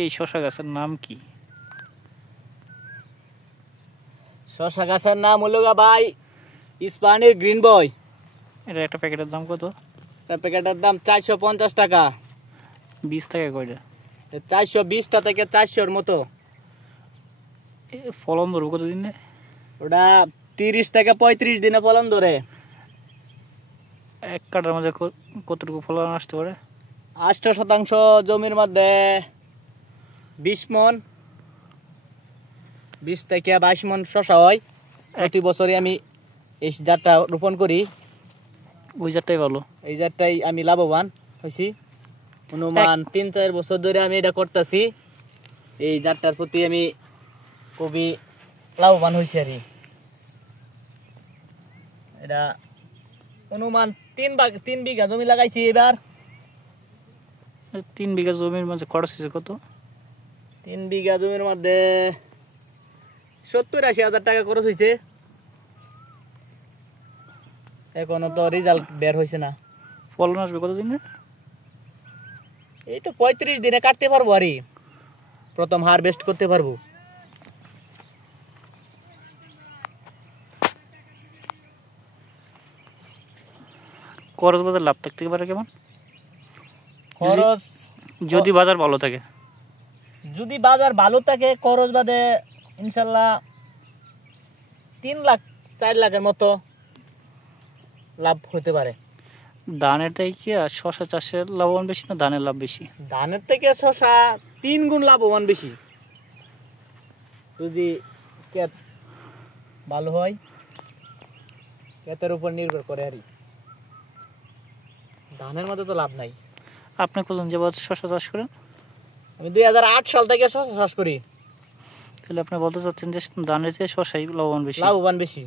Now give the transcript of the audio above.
এই শশা গাছের নাম কি? শশা গাছের নাম হলো ভাই ইস্পাহানির গ্রিন বয়। এটা একটা প্যাকেটের দাম কত? প্যাকেটের দাম 450 টাকা। 20 টাকা কয়টা? 420টা থেকে 400-র মতো। ফলন ধরবো কতদিনে? ওটা 30 থেকে 35 দিনে ফলন ধরে। এক কাঠার মধ্যে কতটুকু ফলন আসতে পারে? 8% জমির মধ্যে 20 মন, 20 থেকে 22 মন শশা হয়। প্রতি বছরই আমি এই জাতটা রোপণ করি। ওই জাতটাই ভালো। এই জাতটাই আমি লাভবান হয়েছি। অনুমান 3-4 বছর ধরে আমি এটা করতেছি। এই জাতটার প্রতি আমি খুবই লাভবান হয়েছি আর কি। এটা অনুমান 3 বিঘা জমি লাগাইছি এবার। 3 বিঘা জমির মধ্যে খরচ হয়েছে কত? 3 বিঘা জমির মধ্যে 70-80 হাজার টাকা খরচ হয়েছে। এখনো তো রেজাল্ট বের হয়েছে না। ফলন আসবে কতদিনে? এই তো 35 দিনে কাটতে পারবো আর প্রথম হারভেস্ট করতে পারবো। খরচ বাজার লাভ থাকতে পারে কেমন? খরচ যদি বাজার ভালো থাকে, যদি বাজার ভালো থাকে খরচ বাদে ইনশাল্লাহ 3 লাখ 4 লাখের মতো লাভ হতে পারে। ধানের থেকে কি আর শশা চাষের লাভবান বেশি না ধানের লাভ বেশি? ধানের থেকে শশা 3 গুণ লাভবান বেশি। যদি ক্ষেত ভালো হয়, ক্ষেতের উপর নির্ভর করে আর ধানের মধ্যে তো লাভ নাই। আপনি কতজন যে শশা চাষ করেন? আমি 2008 সাল থেকে শশা চাষ করি। তাহলে আপনি বলতে চাচ্ছেন যে ধানের চেয়ে শশাই লাভবান বেশি? লাভবান বেশি।